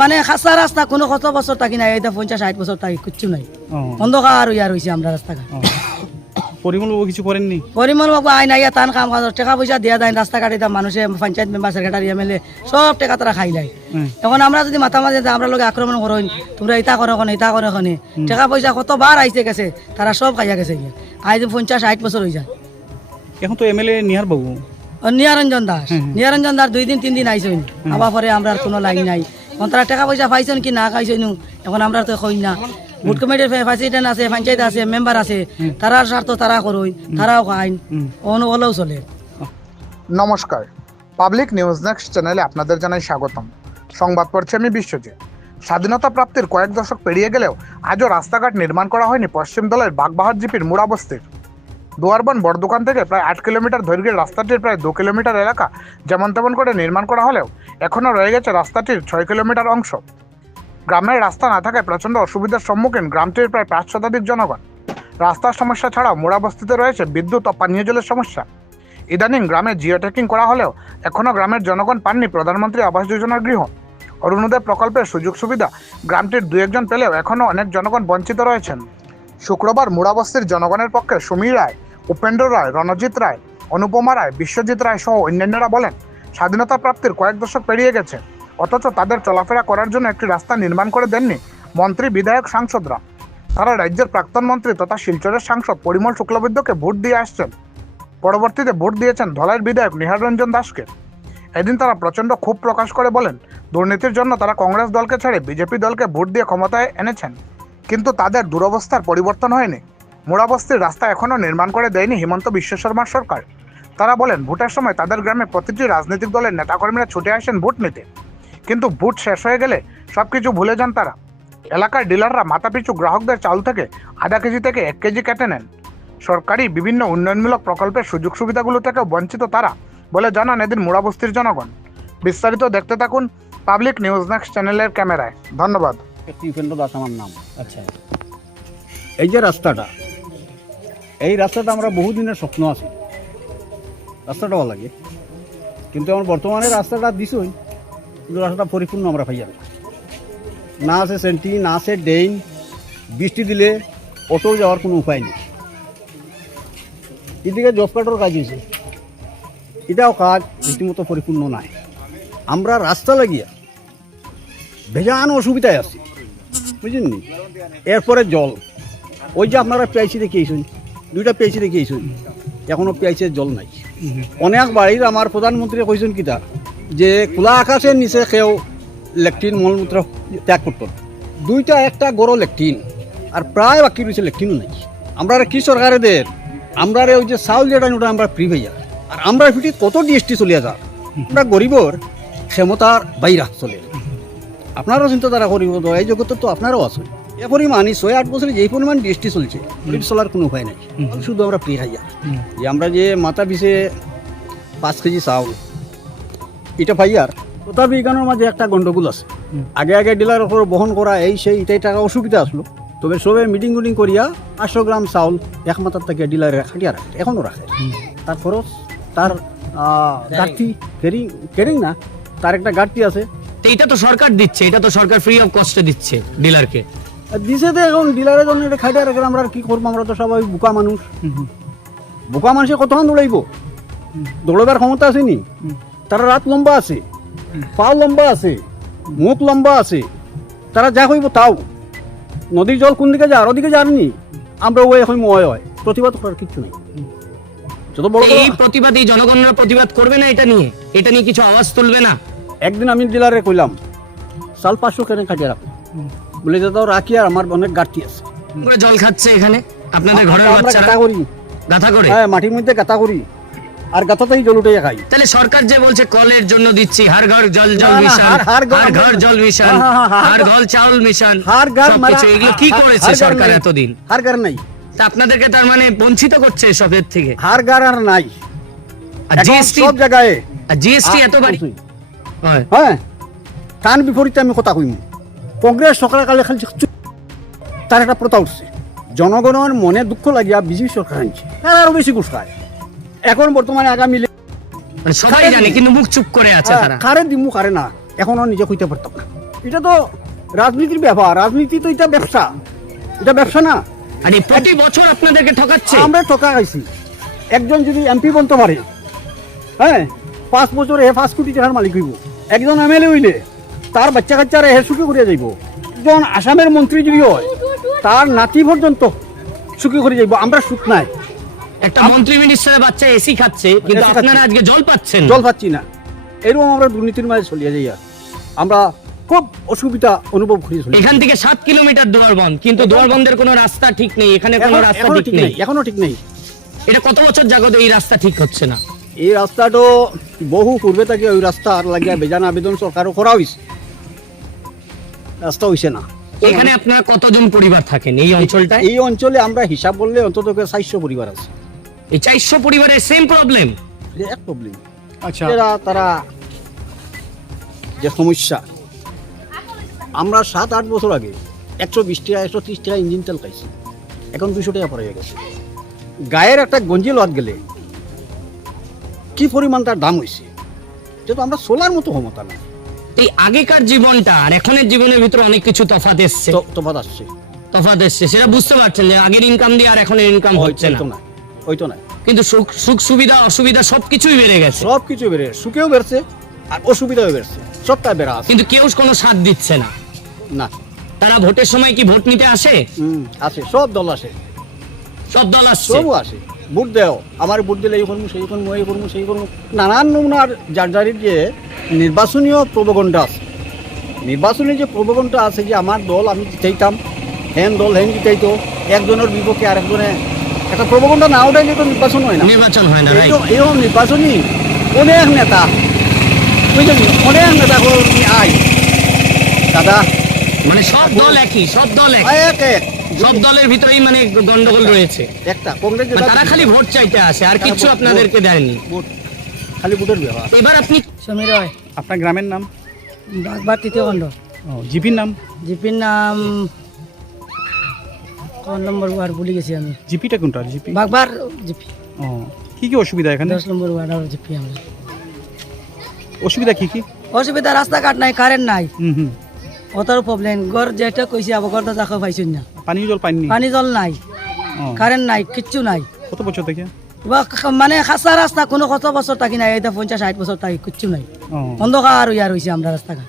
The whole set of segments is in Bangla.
মানে খাসা রাস্তা কোনো কত বছর থাকি নাই এটা পঞ্চাশ ষাট বছর থাকি কিচ্ছু নাই। অন্ধকার হইয়া রয়েছে আমরা রাস্তাঘাট। ও। পরিমল বাবু কিছু করেননি? পরিমল বাবু আইন আইয়া তান কাম কাজ টাকা পয়সা দিয়া দেয় রাস্তাঘাট এটা মানুষে পঞ্চায়েত মেম্বার সেক্রেটারি এমএলএ সব টাকা তারা খাই। এখন আমরা যদি মাথা মাঝে আমরা লোক আক্রমণ করইন তোমরা ইটা করো কোনে ইটা করো কোনে টাকা পয়সা কতবার আইসে গেছে তারা সব খাইয়া গেছে গিয়া। আজ পঞ্চাশ ষাট বছর হয়ে যায় এখন তো এমএলএ নিহার বাবু। ও নিয়ারঞ্জন দাস। নিয়ারঞ্জন দাস দুই দিন তিন দিন আইসইন। আবার পরে আমরা আর কোনো লাইন নাই। এখন তারা টাকা পয়সা পাইছেন কি না খাইছেন এখন আমরা তো কই না। ভোট কমিটির প্রেসিডেন্ট আছে পঞ্চায়েত আছে মেম্বার আছে তারার স্বার্থ তারা করুন তারাও খাইন। অনু হলেও চলে। নমস্কার। পাবলিক নিউজ নেক্সট চ্যানেলে আপনাদের জানাই স্বাগতম। সংবাদ পড়ছি আমি বিশ্বজিৎ। স্বাধীনতা প্রাপ্তির কয়েক দশক পেরিয়ে গেলেও আজও রাস্তাঘাট নির্মাণ করা হয়নি পশ্চিম দলের বাগবাহার জিপির মুড়াবস্তির। দুয়ারবন বড়দোকান থেকে প্রায় আট কিলোমিটার দৈর্ঘ্যের রাস্তাটির প্রায় দু কিলোমিটার এলাকা যেমন তেমন করে নির্মাণ করা হলেও এখনও রয়ে গেছে রাস্তাটির ছয় কিলোমিটার অংশ। গ্রামের রাস্তা না থাকায় প্রচণ্ড অসুবিধার সম্মুখীন গ্রামটির প্রায় পাঁচ শতাধিক জনগণ। রাস্তার সমস্যা ছাড়াও মোড়াবস্তিতে রয়েছে বিদ্যুৎ ও পানীয় জলের সমস্যা। ইদানিং গ্রামে জিও ট্রেকিং করা হলেও এখনও গ্রামের জনগণ পাননি প্রধানমন্ত্রী আবাস যোজনার গৃহ। অরুণোদয় প্রকল্পের সুযোগ সুবিধা গ্রামটির দু একজন পেলেও এখনও অনেক জনগণ বঞ্চিত রয়েছেন। শুক্রবার মুড়াবস্তির জনগণের পক্ষে সমীর রায়, উপেন্দ্র রায়, রণজিৎ রায়, অনুপমা রায়, বিশ্বজিৎ রায় সহ অন্যান্যরা বলেন, স্বাধীনতা প্রাপ্তির কয়েক দশক পেরিয়ে গেছে। অথচ তাদের চলাফেরা করার জন্য একটি রাস্তা নির্মাণ করে দেননি মন্ত্রী, বিধায়ক, সাংসদরা। তারা রাজ্যের প্রাক্তন মন্ত্রী তথা শিলচরের সাংসদ পরিমল শুক্লবৈদ্যকে ভোট দিয়ে আসছেন। পরবর্তীতে ভোট দিয়েছেন ধলাইয়ের বিধায়ক নিহার রঞ্জন দাসকে। এদিন তারা প্রচণ্ড ক্ষোভ প্রকাশ করে বলেন, দুর্নীতির জন্য তারা কংগ্রেস দলকে ছেড়ে বিজেপি দলকে ভোট দিয়ে ক্ষমতায় এনেছেন। কিন্তু তাদের দুরবস্থার পরিবর্তন হয়নি। মোড়াবস্তির রাস্তা এখনও নির্মাণ করে দেয়নি হিমন্ত বিশ্ব শর্মার সরকার। তারা বলেন, ভোটের সময় তাদের গ্রামে প্রতিটি রাজনৈতিক দলের নেতাকর্মীরা ছুটে আসেন ভোট নিতে। কিন্তু ভোট শেষ হয়ে গেলে সব কিছু ভুলে যান তারা। এলাকার ডিলাররা মাথাপিছু গ্রাহকদের চাল থেকে আধা কেজি থেকে এক কেজি কেটে নেন। সরকারি বিভিন্ন উন্নয়নমূলক প্রকল্পের সুযোগ সুবিধাগুলো থেকে বঞ্চিত তারা বলে জানান এদিন মুড়াবস্তির জনগণ। বিস্তারিত দেখতে থাকুন পাবলিক নিউজ নেক্সট চ্যানেলের ক্যামেরায়। ধন্যবাদ। একটি উপেন্দ্র দাস আমার নাম। আচ্ছা। এই যে রাস্তাটা এই রাস্তাটা আমরা বহুদিনের স্বপ্ন আছে। রাস্তাটা ভালো লাগে। কিন্তু আমার বর্তমানে রাস্তাটা দিছই কিন্তু রাস্তাটা পরিপূর্ণ আমরা পাই না না আছে সেন্টি না আছে ডেইন বৃষ্টি দিলে অটো যাওয়ার কোনো উপায় নেই। এদিকে জব কার্ডের কাজ হয়েছে। এটাও কাজ রীতিমতো পরিপূর্ণ নাই। আমরা রাস্তা লাগিয়া ভেজান অসুবিধায় আছি। বুঝলেন নি? এরপরে জল। ওই যে আপনারা পেয়েছি দেখিয়েছেন দুইটা পেয়েছি দেখিয়েছেন এখনও পেয়েছে জল নাই। অনেক বাড়ির আমার প্রধানমন্ত্রী কইছেন কিতা যে খোলা আকাশের নিচে কেউ লেট্রিন মলমূত্র ত্যাগ করত দুইটা একটা গড় লেট্রিন। আর প্রায় বাকি রয়েছে লেট্রিনও নাই। আমরা কি সরকারে দের আমরা ওই যে চাউল যেটা ওটা আমরা ফ্রি হইয়া আর আমরা ফিটি কত ডিএসটি চলিয়া যা আমরা গরিবর ক্ষমতার বাইরা চলে আপনারাও চিন্তাধারা করিব তো এই জগতে তো আপনারও আছেন এ পরিমাণ এই ছয় আট বছরে যেই পরিমাণ ডিএসটি চলছে চলার কোনো উপায় নাই। শুধু আমরা ফ্রি খাইয়া যে আমরা যে মাথা পিছে পাঁচ কেজি চাউল এটা পাইয়ার তথাপি এখানের মাঝে একটা গন্ডগোল আছে। আগে আগে ডিলার ওপর বহন করা এই সেই এটাই টাকা অসুবিধা আসলো। তবে সবে মিটিং উটিং করিয়া পাঁচশো গ্রাম চাউল এক মাথার থেকে ডিলারে খাটিয়া রাখে এখনও রাখে। তার খরচ তার ঘাটতি কেরিং কেরিং না তার একটা ঘাটতি আছে। তো এটা তো সরকার দিচ্ছে এটা তো সরকার ফ্রি অফ কস্টে দিচ্ছে ডিলারকে আর দিছে তো এখন ডিলারের জন্য এটা খাইতে রাখে আমরা আর কি করব? আমরা তো সবাই বোকা মানুষ। বোকা মানুষে কতক্ষণ দৌড়াইব? দৌড়াবার ক্ষমতা আছে নি? তারা রাত লম্বা আছে পাও লম্বা আছে মুখ লম্বা আছে তারা যা কইব তাও। নদীর জল কোন দিকে যায়? ওদিকে যাননি আমরা ওই এখন ময় হয়। প্রতিবাদ করার কিছু নেই। যত বড় এই প্রতিবাদ এই জনগণরা প্রতিবাদ করবে না এটা নিয়ে? এটা নিয়ে কিছু আওয়াজ তুলবে না? একদিন আমি ডিলারে কইলাম সাল পাঁচশো কেন কাটিয়ে রাখো। বলে যে তাও রাখি আর আমার অনেক ঘাটতি আছে। ওরা জল খাচ্ছে এখানে? আপনাদের ঘরের আমরা বাচ্চারা? গাঁথা করি। গাথা করে? হ্যাঁ মাটির মধ্যে গাঁথা করি। আর গাঁথাতেই জল উঠে খাই তাহলে সরকার যে বলছে কলের জন্য দিচ্ছি হার ঘর জল জল মিশন হার- হার ঘর ঘর জল মিশন হ্যাঁ, হ্যাঁ, হার ঘর- ঘর চাউল মিশন হার গার সবকিছু এগুলো কি করেছে সরকার নাই। এতদিন? হার গার নাই। তা আপনাদেরকে তার মানে বঞ্চিত করছে সবের থেকে? হার ঘর আর নাই। জিএসটি? সব জায়গায় জিএসটি এত বাড়ি? হয়। হ্যাঁ। তার বিপরীতে আমি কথা কইম। কংগ্রেস সরকারকালে খালি চুপ তার একটা প্রথা উঠছে। জনগণের মনে দুঃখ লাগিয়া বিজেপি সরকার আনছে। তারা আরও বেশি ঘুষ খায় এখন বর্তমানে আগামী মানে সবাই জানে কিন্তু মুখ চুপ করে আছে তারা। কারে দিমু কারে না এখনও নিজে কইতে পারতাম না। এটা তো রাজনীতির ব্যাপার রাজনীতি তো এটা ব্যবসা। এটা ব্যবসা না। আরে প্রতি বছর আপনাদেরকে ঠকাচ্ছে। আমরা ঠকা খাইছি। একজন যদি এমপি বনতে পারে হ্যাঁ পাঁচ বছরে পাঁচ কোটি টাকার মালিক হইব। একজন এমএলএ হইলে তার বাচ্চা কাচ্চারা হে সুখী করিয়া যাইব। একজন আসামের মন্ত্রী যদি হয় তার নাতি পর্যন্ত সুখী করে যাইব। আমরা সুখ নাই। একটা মন্ত্রী মিনিস্টারের বাচ্চা এসি খাচ্ছে কিন্তু আপনারা আজকে জল পাচ্ছেন। জল পাচ্ছি না। এরকম আমরা দুর্নীতির মাঝে চলিয়া যাই আর। আমরা খুব অসুবিধা অনুভব করি এখান থেকে সাত কিলোমিটার দুয়ারবন্ধ কিন্তু দুয়ারবন্ধের কোনো রাস্তা ঠিক নেই এখানে কোনো রাস্তা ঠিক নেই। এখনও ঠিক নেই। এটা কত বছর জাগত এই রাস্তা ঠিক হচ্ছে না? এই রাস্তাটো বহু পূর্বে থেকে ওই রাস্তা আর লাগিয়া বেজান আবেদন সরকারও করা হয়েছে রাস্তা হইছে না। এখানে আপনারা কতজন পরিবার থাকেন এই অঞ্চলটায়? এই অঞ্চলে আমরা হিসাব করলে অন্তত চারশো পরিবার আছে। এই চারশো পরিবারের সেম প্রবলেম এক প্রবলেম আচ্ছা। এরা তারা যে সমস্যা। আমরা সাত আট বছর আগে একশো বিশ টাকা একশো ত্রিশ টাকা ইঞ্জিন তেল খাইছি। এখন দুশো টাকা পড়ে গেছে। গায়ের একটা গঞ্জি লোয়াত গেলে কি পরিমাণ তার দাম হয়েছে যেহেতু আমরা সোলার মতো ক্ষমতা না এই আগেকার জীবনটা আর এখনের জীবনের ভিতরে অনেক কিছু তফাৎ এসছে। তো- তফাৎ আসছে। তফাৎ এসছে সেটা বুঝতে পারছেন যে আগের ইনকাম দিয়ে আর এখনের ইনকাম হচ্ছে না। না হয়তো না কিন্তু সুখ সুখ সুবিধা অসুবিধা সবকিছুই বেড়ে গেছে। সব কিছু বেড়ে সুখেও বেড়ছে আর অসুবিধাও বেড়ছে। সবটা বেড়া আছে। কিন্তু কেউ কোনো সাথ দিচ্ছে না। না। তারা ভোটের সময় কি ভোট নিতে আসে? আছে সব দল আসে। সব দল আসছে। সবও আসে। ভোট দেও আমার ভোট দিলে এই করব সেই করব এই করব সেই করব। নানান নমুনার যার যারির যে নির্বাচনীয় প্রবগণ্ডা আছে। নির্বাচনী যে প্রবগণ্ডা আছে যে আমার দল আমি জিতাইতাম হেন দল হেন জিতাইতো একজনের বিপক্ষে আরেকজনে একটা প্রবগণ্ডা না ওটাই তো নির্বাচন হয় না। নির্বাচন হয় না এরকম নির্বাচনী অনেক নেতা বুঝলেন অনেক নেতা আয় দাদা মানে সব দল একই সব দল এক এক এক। সব দলের ভিতরেই মানে গন্ডগোল রয়েছে। একটা কংগ্রেস মানে তারা খালি ভোট চাইতে আসে আর কিচ্ছু আপনাদেরকে দেয়নি। ভোট। খালি ভোটের ব্যবহার এবার আপনি সমীর রয়। আপনার গ্রামের নাম? বাগবার তৃতীয় খণ্ড। ও জিপির নাম? জিপির নাম কোন নম্বর ওয়ার্ড ভুলে গেছি আমি। জিপিটা কোনটা জিপি? বাগবার জিপি। ও কি কি অসুবিধা এখানে? দশ নম্বর ওয়ার্ড আর জিপি আমরা। অসুবিধা কি কি? অসুবিধা রাস্তাঘাট নাই কারেন্ট নাই। হুম হুম। অতর প্রবলেম ঘর যেটা কইছে আবার খাও পাইছুন না। পানি জল পাইনি পানি জল নাই। কারেন্ট নাই কিচ্ছু নাই। কত বছর থেকে মানে খাসা রাস্তা কোনো কত বছর থাকি নাই এটা পঞ্চাশ ষাট বছর থাকি কিচ্ছু নাই। অন্ধকার হইয়া রয়েছে আমরা রাস্তাঘাট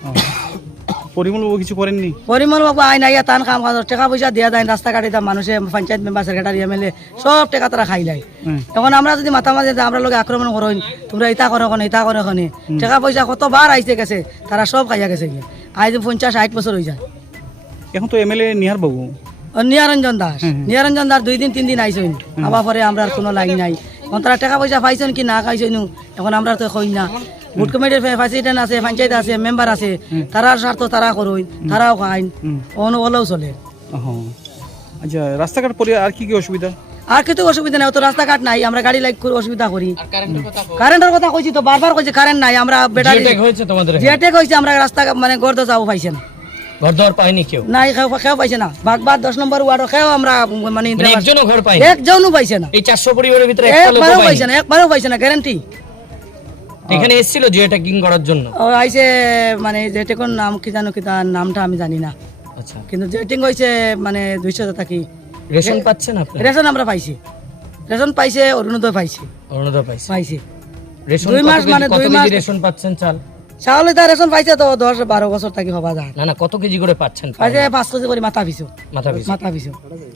পরিমল বাবু কিছু করেননি পরিমল বাবু আইন আইয়া টান কাম কাজ টাকা পয়সা দিয়া যায় রাস্তাঘাট এটা মানুষে পঞ্চায়েত মেম্বার সেক্রেটারি এমএলএ সব টাকা তারা খাই লাই এখন আমরা যদি মাথা মাঝে আমরা লোক আক্রমণ করেন তোমরা ইটা করো কোনে ইটা করো কোনে টাকা পয়সা কতবার আইসে গেছে তারা সব খাইয়া গেছে গিয়ে আজ পঞ্চাশ ষাট বছর হয়ে যায়। এখন তো এমএলএ নিহার বাবু। নিয়ারঞ্জন দাস। নিয়ারঞ্জন দাস দুই দিন তিন দিন আইসইন আবার পরে আমরা কোনো লাইন নাই। এখন তারা টাকা পয়সা পাইছেন কি না খাইছেন এখন আমরা তো কই না। ভোট কমিটির প্রেসিডেন্ট আছে পঞ্চায়েত আছে মেম্বার আছে। তারার স্বার্থ তারা করুন তারাও খাইন। অন্য চলে। আচ্ছা রাস্তাঘাট পরি আর কি কি অসুবিধা? আর কিছু অসুবিধা নাই তো রাস্তাঘাট নাই আমরা গাড়ি লাইক করে অসুবিধা করি। কারেন্টের কথা কইছি তো বারবার কইছি কারেন্ট নাই আমরা ব্যাটারি হয়েছে তোমাদের এখানে? জিয়াটেক হয়েছে আমরা রাস্তা মানে গর্দ যাব পাইছে না ঘর পায়নি কেউ? নাই খেও খেও পাইছে না। বাগবাদ দশ নম্বর ওয়ার্ড খেও আমরা মানে মানে একজনও ঘর পায়নি? একজনও পাইছে না। এই চারশো পরিবারের ভিতরে একটা একবারও পাইছে না একবারও পাইছে না গ্যারান্টি এখানে এসেছিল ট্যাগিং করার জন্য? ও আইছে মানে যেটেকোর নাম কি জানো কি তার নামটা আমি জানি না। আচ্ছা। কিন্তু যেটিং হয়েছে মানে দুইশো থাকি। রেশন পাচ্ছেন আপনি রেশন আমরা পাইছি। রেশন পাইছে অরুণোদয় পাইছে। অরুণোদয় পাইছে। পাইছে। রেশন দুই মাস মানে দুই মাস- রেশন পাচ্ছেন চাল? চাউল তার রেশন পাইছে তো দশ বারো বছর থাকি হবা যায়। না না কত কেজি করে পাচ্ছেন পাইছে পাঁচ কেজি করে মাথা পিছু। মাথা পিছু। মাথা পিছু।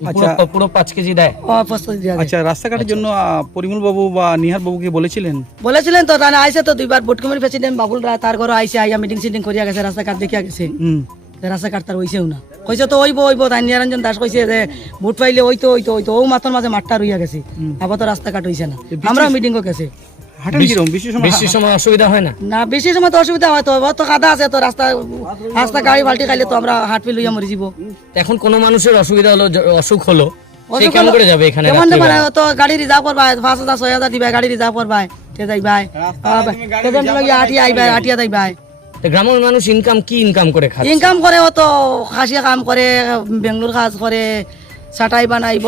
আচ্ছা। পুরো পুরো পাঁচ কেজি দেয়? ও প্রস্তুতি দেওয়া যায়। আচ্ছা রাস্তাঘাটের জন্য আহ, পরিমল বাবু বা নিহার বাবুকে বলেছিলেন? বলেছিলেন তো তাহলে আইসে তো দুইবার বুট কমিটির প্রেসিডেন্ট বাবুল রায় তার ঘরে আইসে আইয়া মিটিং সিটিং করিয়া গেছে রাস্তাঘাট দেখিয়া গেছে। হুম। রাস্তাঘাট তার হইছেও না। কইছে তো ওইব ওইব। তাই নিরঞ্জন দাস কইছে যে ভোট পাইলে ওইতো ওইতো ওইতো। ও মাথার মাঝে মাঠটা রইয়া গেছে। আবার তো রাস্তাঘাট হইছে না। আমরা মিটিং গেছে। সময় অসুবিধা হয় না? না বেশি সময় তো অসুবিধা হয় তো। তো কাদা আছে তো রাস্তা রাস্তা গাড়ি বাল্টি খাইলে তো আমরা হাট ফিল লইয়া মরে যাব এখন কোন মানুষের অসুবিধা হলো অসুখ হলো? সে অসুখ কেমন করে যাবে এখানে কেমন মানে তো গাড়ি রিজার্ভ করবা পাঁচ হাজার ছয় হাজার দিবা গাড়ি রিজার্ভ করবা তে আটিয়া তো গ্রামের মানুষ ইনকাম কি ইনকাম করে খাচ্ছে? ইনকাম করে তো খাসিয়া কাম করে বেঙ্গলোর কাজ করে চাটাই বানাইব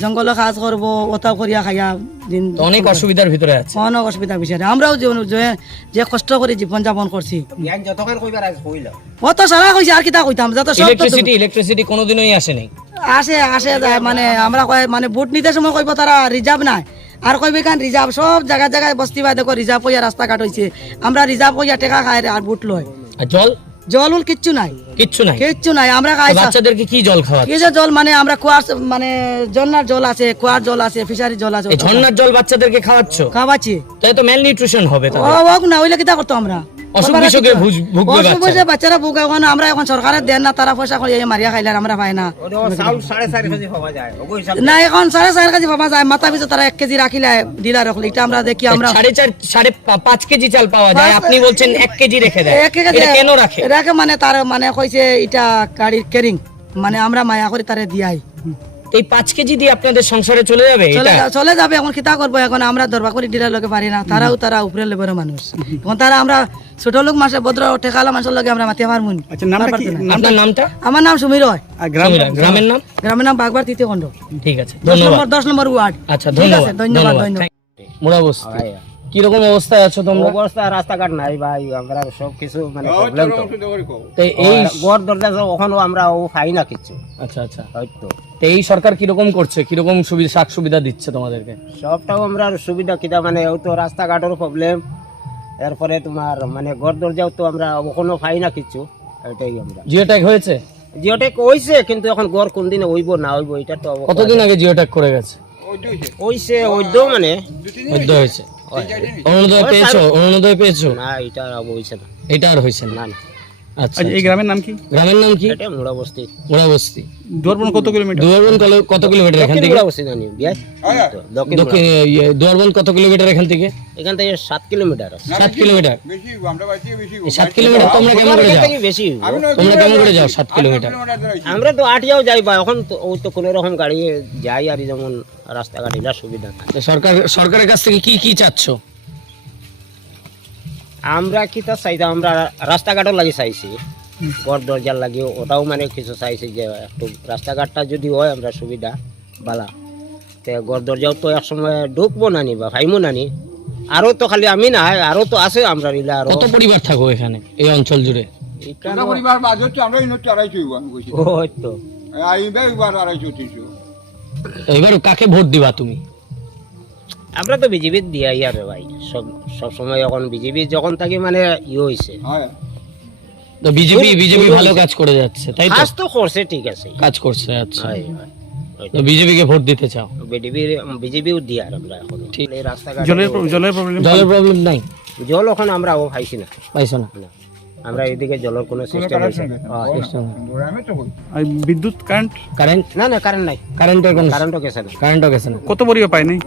জঙ্গলে কাজ করব ওটাও করিয়া খাইয়া দিন অনেক অসুবিধার ভিতরে আছে। অনেক অসুবিধা বিষয় আমরাও যে- যে- যে কষ্ট করে জীবন যাপন করছি। অত সারা কইছে আর কিতা কইতাম? যত সব তো- ইলেকট্রিসিটি ইলেকট্রিসিটি কোনোদিনই আসে আসে যায় মানে আমরা কয় মানে ভোট নিতে সময় কইব তারা রিজার্ভ নাই। আর কইবে কান রিজার্ভ সব জায়গায় জায়গায় বস্তি বাই দেখো রিজার্ভ কইয়া রাস্তাঘাট হইছে। আমরা রিজার্ভ হইয়া টেকা খাই আর বুট লয়। জল? জল উল কিচ্ছু নাই। কিচ্ছু নাই? কিচ্ছু নাই আমরা খাই বাচ্চাদেরকে কি জল খাওয়া কি যে জল মানে আমরা কুয়ার মানে ঝর্ণার জল আছে কুয়ার জল আছে ফিশারি জল আছে। ঝর্ণার জল বাচ্চাদেরকে খাওয়াচ্ছ? খাওয়াচ্ছি। তাই তো ম্যাল নিউট্রিশন হবে ও তাহলে হোক না ওইলে কিতা করতো আমরা? অসুখ বিসুখে ভুগবে বাচ্চারা। ভুগে এখন আমরা এখন সরকারের দেন না তারা পয়সা করে মারিয়া খাইলে আমরা পাই না। না এখন সাড়ে চার কেজি পাওয়া যায় মাথা পিছু তারা এক কেজি রাখিলে দিলা রাখলে এটা আমরা দেখি আমরা সাড়ে চার সাড়ে পাঁচ কেজি চাল পাওয়া যায় আপনি বলছেন এক কেজি রেখে দেয়। এক কেজি কেন রাখে? রাখে মানে তার মানে কইছে এটা গাড়ির কেরিং মানে আমরা মায়া করে তারে দিয়াই। তো এই পাঁচ কেজি দিয়ে আপনাদের সংসারে চলে যাবে চলে এটা? যা- চলে যাবে এখন কিতা করব? এখন আমরা দরবার করে দিলার লোকে পারি না। তারাও তারা উপরে লেবের মানুষ। এখন তারা আমরা ছোট লোক মাসে ভদ্র ঠেকালা মানুষের লগে আমরা মাতি পারমুন আচ্ছা আপনার নামটা আমার নাম সুমির হয়। গ্রামের নাম? গ্রামের নাম বাগবার তৃতীয় খণ্ড। ঠিক আছে দশ নম্বর দশ নম্বর ওয়ার্ড। আচ্ছা ধন্যবাদ। ধন্যবাদ ধন্যবাদ। ধন্যবাদ। মোড়া বস্তি। কীরকম অবস্থায় আছো তোমরা? অবস্থা রাস্তাঘাট নাই ভাই আমরা সব কিছু মানে প্রবলেম তো। তো এই গড় দরজা তো ওখানেও আমরা ও খাই না কিছু। আচ্ছা আচ্ছা। হয়তো তো। এই সরকার কীরকম করছে? কীরকম সুবিধা শাক সুবিধা দিচ্ছে তোমাদেরকে? সবটাও আমরা সুবিধা কিনা মানে ও তো রাস্তাঘাটের প্রবলেম এরপরে তোমার মানে গড় দরজাও তো আমরা ওখানেও খাই না কিছু। এটাই আমরা। জিওট্যাগ হয়েছে? জিওটেক হইছে কিন্তু এখন গড় কোন দিনে হইব না হইব এটা তো কতদিন আগে জিওট্যাগ করে গেছে? হইছে ওইদ মানে। হয়েছে। অরুণোদয় পেয়েছ অরুণোদয় পেয়েছ? না এটা আর হয়েছে না। এটা আর হয়েছে না। না না। আচ্ছা আচ্ছা। এই গ্রামের নাম কি? গ্রামের নাম কি? এটা মুড়া বস্তি মোড়া বস্তি দুয়ারবন কত কিলোমিটার? দুয়ারবন কত- কত কিলোমিটার এখান থেকে? মুড়া বস্তি জানি তো, দক্ষিণ ইয়ে, দুয়ারবন কত কিলোমিটার এখান থেকে? এখান থেকে সাত কিলোমিটার। কিলোমিটার? এই সাত কিলোমিটার তোমরা কেমন করে যাও? বেশি তোমরা কেমন করে যাও সাত কিলোমিটার? আমরা তো আটিয়াও যাই বা এখন তো ও তো কোনো রকম গাড়ি যাই আর যেমন রাস্তাঘাট সুবিধা সরকার সরকারের কাছ থেকে কি কি চাচ্ছ? আমরা কি তা চাইতাম আমরা রাস্তাঘাটও লাগি চাইছি। গড় দরজার লাগে ওটাও মানে কিছু চাইছি যে একটু রাস্তাঘাটটা যদি হয় আমরা সুবিধা বালা। তে গড় দরজাও তো এক সময় ঢুকবো নানি বা ভাইমো নানি আরও তো খালি আমি না আরও তো আছে আমরা রিলা আরও। কত পরিবার থাকো এখানে এই অঞ্চল জুড়ে? পরিবার আমরা ওই তো। আড়াইশো তিনশো। এবার কাকে ভোট দিবা তুমি? আমরা তো বিজেপি দিয়াই আর ভাই। সব সব সময় এখন বিজেপি যখন থাকি মানে ইয়ে হয়েছে হ্যাঁ। তো বিজেপি বিজেপি ভালো কাজ করে যাচ্ছে তাই তো? কাজ তো করছে ঠিক আছে। কাজ করছে আচ্ছা। তো বিজেপিকে ভোট দিতে চাও? বিজেপি বিজেপিও দিয়ে আর আমরা এখন। ঠিক। এই রাস্তাঘাট জলের জলের প্রবলেম জলের প্রবলেম নাই? জল এখন আমরা ও পাইছি না। পাইছো না। আমরা এদিকে জলের কোনো সিস্টেম। হ্যাঁ। আমি তো কই আর বিদ্যুৎ কারেন্ট কারেন্ট না না কারেন্ট নাই। কারেন্টও গেছে না। কারেন্টও গেছে না। কত পরিবার পায় নাই?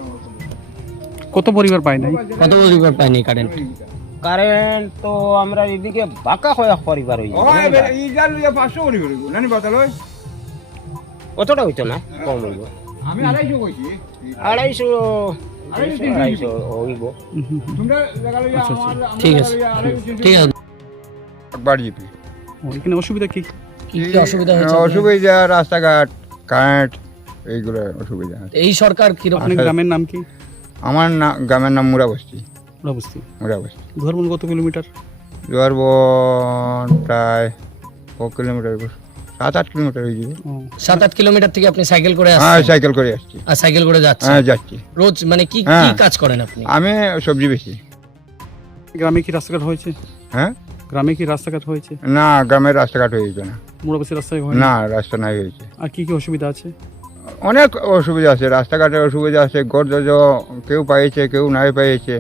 কত পরিবার পায় নাই? কত পরিবার পায়নি কারেন্ট কারেন্ট তো আমরা এদিকে বাঁকা হয়ে পরিবার হই অতটা হইতো না? কম হইব। আমি আড়াইশো কইছি। আড়াইশো আড়াইশো হইব। তোমরা লাগালো আমার ঠিক আছে ঠিক আছে। জিপি এখানে অসুবিধা কি? অসুবিধা অসুবিধা রাস্তাঘাট কারেন্ট এইগুলো অসুবিধা। এই সরকার কীরকম গ্রামের নাম কি? আমার না গ্রামের নাম মুরাবস্তি। রাবস্তি মুরাবস্তি। দুয়ারবন কত কিলোমিটার? জোয়ারবন প্রায় ক কিলোমিটার সাত আট কিলোমিটার হয়ে যাবে। সাত আট কিলোমিটার থেকে আপনি সাইকেল করে হ্যাঁ সাইকেল করে আসছি। আর সাইকেল করে যাচ্ছেন? হ্যাঁ যাচ্ছি। রোজ মানে কি কি হ্যাঁ। কাজ করেন আপনি? আমি সবজি বেশি গ্রামে কি রাস্তাঘাট হয়েছে? হ্যাঁ? গ্রামে কি রাস্তাঘাট হয়েছে? না গ্রামের রাস্তাঘাট হয়েছে না। মোড়াবাসী রাস্তায় না রাস্তা নাই হয়েছে। আর কি কি অসুবিধা আছে? অনেক অসুবিধা আছে রাস্তাঘাটের অসুবিধা আছে গড় কেউ পাইছে কেউ নাই পাইছে।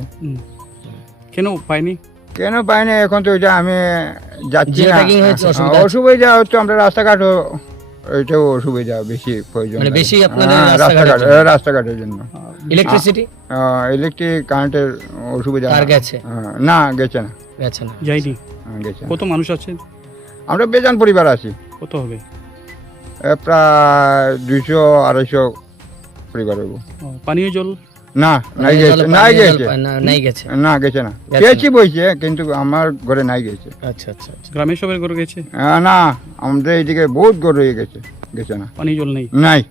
কেন পাইনি? কেন পাই না এখন তো এটা আমি যাচ্ছি যে না। অসুবিধা। হচ্ছে আমরা রাস্তাঘাটও এটাও অসুবিধা বেশি প্রয়োজন মানে বেশি হ্যাঁ, রাস্তাঘাটের রাস্তাঘাট জন্য? রাস্তাঘাটের জন্য। ইলেকট্রিসিটি ইলেকট্রিক কারেন্টের অসুবিধা গেছে? হ্যাঁ, না গেছে না। গেছে না। হ্যাঁ, গেছে কত মানুষ আছে? আমরা বেজান পরিবার আছি। কত হবে? প্রায় দুইশো আড়াইশো পরিবার হইব। পানীয় জল? না নাই গেছে নাই গেছে। না, নাই গেছে। না গেছে না। গেছে বইছে কিন্তু আমার ঘরে নাই গেছে। আচ্ছা আচ্ছা আচ্ছা। গ্রামের সবের ঘরে গেছে? না আমাদের এইদিকে বহুত গড় হয়ে গেছে গেছে না। পানীয় জল নেই? নাই।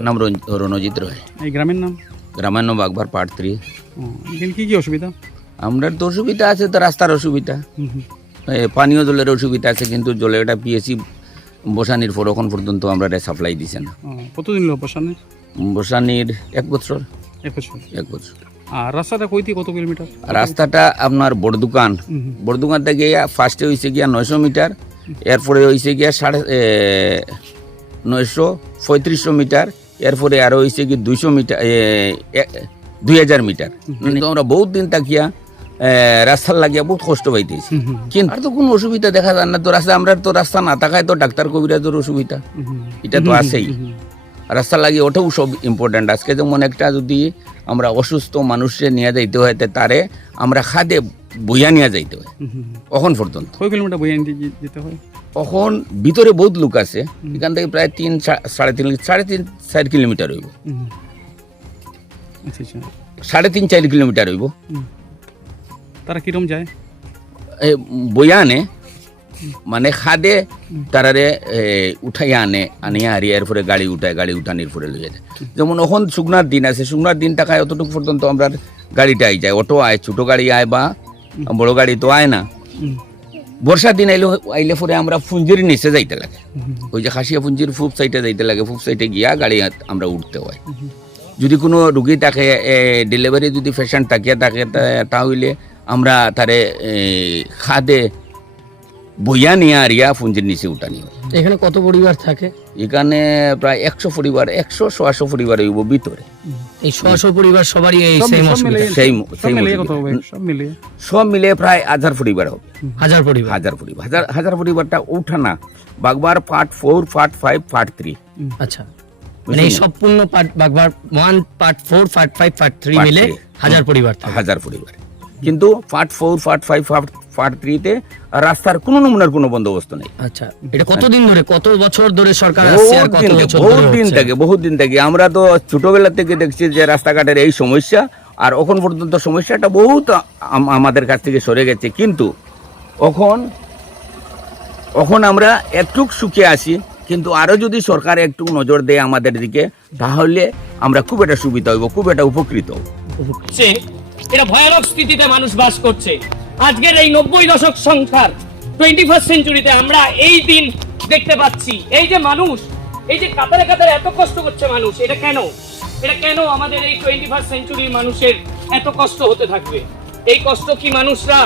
নাম রঞ্জ- রণজিৎ রয়। এই গ্রামের নাম? গ্রামান্য বাগবার পার্ট থ্রি এখানে কি কি অসুবিধা? আমরা তো অসুবিধা আছে তো রাস্তার অসুবিধা। পানীয় জলের অসুবিধা আছে কিন্তু জলেরটা পিএসি বসানির পর এখন পর্যন্ত আমরা এটা সাপ্লাই দিছে না কতদিন লোক বসানে বসানির এক বছর। এক বছর। এক বছর। আর রাস্তাটা কই থেকে কত কিলোমিটার? রাস্তাটা আপনার বড়দুকান। বড়দুকান থেকে ফার্স্টে হয়েছে গিয়া নয়শো মিটার এরপরে হয়েছে গিয়া সাড়ে নয়শো পঁয়ত্রিশশো মিটার এরপরে আরও হয়েছে কি দুইশো মিটার দুই হাজার মিটার। কিন্তু আমরা বহুত দিন তাকিয়া রাস্তার লাগিয়া বহুত কষ্ট পাইতেছি। কিন্তু আর তো কোনো অসুবিধা দেখা যায় না। তো রাস্তা আমরা তো রাস্তা না থাকায় তো ডাক্তার কবিরাজের অসুবিধা। এটা তো আছেই। রাস্তা লাগিয়ে ওটাও সব ইম্পর্ট্যান্ট আজকে যেমন একটা যদি আমরা অসুস্থ মানুষে নিয়ে যাইতে হয় তারে আমরা খাদে বইয়া নিয়ে যাইতে হয়। কখন পর্যন্ত? কয় কিলোমিটার বই আনতে যেতে হয়? তখন ভিতরে বহুত লোক আছে। এখান থেকে প্রায় তিন সাড়ে তিন সাড়ে তিন চার কিলোমিটার হইব। আচ্ছা আচ্ছা। সাড়ে তিন চার কিলোমিটার হইব। তারা কিরম যায়? আনে। মানে খাদে তারারে উঠাইয়া আনে আনিয়া হারিয়া এরপরে গাড়ি উঠায় গাড়ি উঠানির পরে লইয়া যায়। যেমন এখন শুকনার দিন আছে শুকনার দিন টাকায় অতটুকু পর্যন্ত আমরা গাড়িটা আই যায়। অটো আয় ছোট গাড়ি আয় বা বড় গাড়ি তো আয় না। বর্ষার দিন আইলে আইলে পরে আমরা ফুঞ্জির নিচে যাইতে লাগে। ওই যে খাসিয়া ফুঞ্জির ফুপ সাইডে যাইতে লাগে ফুপ সাইডে গিয়া গাড়ি আমরা উঠতে হয়। যদি কোনো রুগী থাকে ডেলিভারি যদি পেশেন্ট থাকিয়া থাকে তা- তাহলে আমরা তারে খাদে বইয়া নিয়ে আরিয়া ফুঞ্জির নিচে উঠানি হয়। এখানে কত পরিবার থাকে? এখানে প্রায় একশো পরিবার একশো সোয়াশো পরিবার হইব ভিতরে। এই শশ পরিবার সবারই এই সব- মিলে প্রায় হাজার পরিবার হবে। হাজার পরিবার? হাজার পরিবার। হাজার হাজার পরিবারটা উঠানা। বাগবার part four part five part three. আচ্ছা। মানে এই সম্পূর্ণ part বাগবার one part four part five part three মিলে হাজার পরিবার হাজার পরিবার। কিন্তু part four part five part থ্রিতে রাস্তার কোনো নমুনার কোনো বন্দোবস্ত নেই। আচ্ছা এটা কতদিন ধরে কত বছর ধরে সরকার বহুত দিন থেকে বহুত দিন থেকে আমরা তো ছোটবেলা থেকে দেখছি যে রাস্তাঘাটের এই সমস্যা আর এখন পর্যন্ত সমস্যাটা বহুত আমাদের কাছ থেকে সরে গেছে। কিন্তু এখন এখন আমরা একটু সুখে আসি কিন্তু আরও যদি সরকার একটু নজর দেয় আমাদের দিকে তাহলে আমরা খুব একটা সুবিধা হইব খুব একটা উপকৃত হব। হচ্ছে এটা ভয়ানক স্থিতিতে মানুষ বাস করছে। আজকের এই নব্বই দশক সংখ্যার টোয়েন্টি ফার্স্ট সেঞ্চুরিতে আমরা এই দিন দেখতে পাচ্ছি। এই যে মানুষ, এই যে কাতারে কাতারে এত কষ্ট করছে মানুষ, এটা কেন? এটা কেন আমাদের এই টোয়েন্টি ফার্স্ট সেঞ্চুরির মানুষের এত কষ্ট হতে থাকবে? এই কষ্ট কি মানুষরা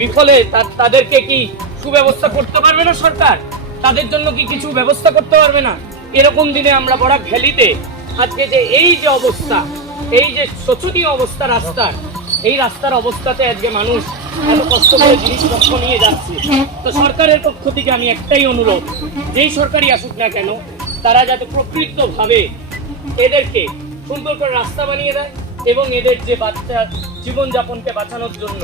বিফলে তাদেরকে কি সুব্যবস্থা করতে পারবে না সরকার? তাদের জন্য কি কিছু ব্যবস্থা করতে পারবে না? এরকম দিনে আমরা বড় ভ্যালিতে আজকে যে এই যে অবস্থা, এই যে শোচনীয় অবস্থা রাস্তার এই রাস্তার অবস্থাতে আজকে মানুষ এত কষ্ট করে জিনিসপত্র নিয়ে যাচ্ছে। তো সরকারের পক্ষ থেকে আমি একটাই অনুরোধ, যেই সরকারই আসুক না কেন, তারা যাতে প্রকৃতভাবে এদেরকে সুন্দর করে রাস্তা বানিয়ে দেয় এবং এদের যে বাচ্চা জীবনযাপনকে বাঁচানোর জন্য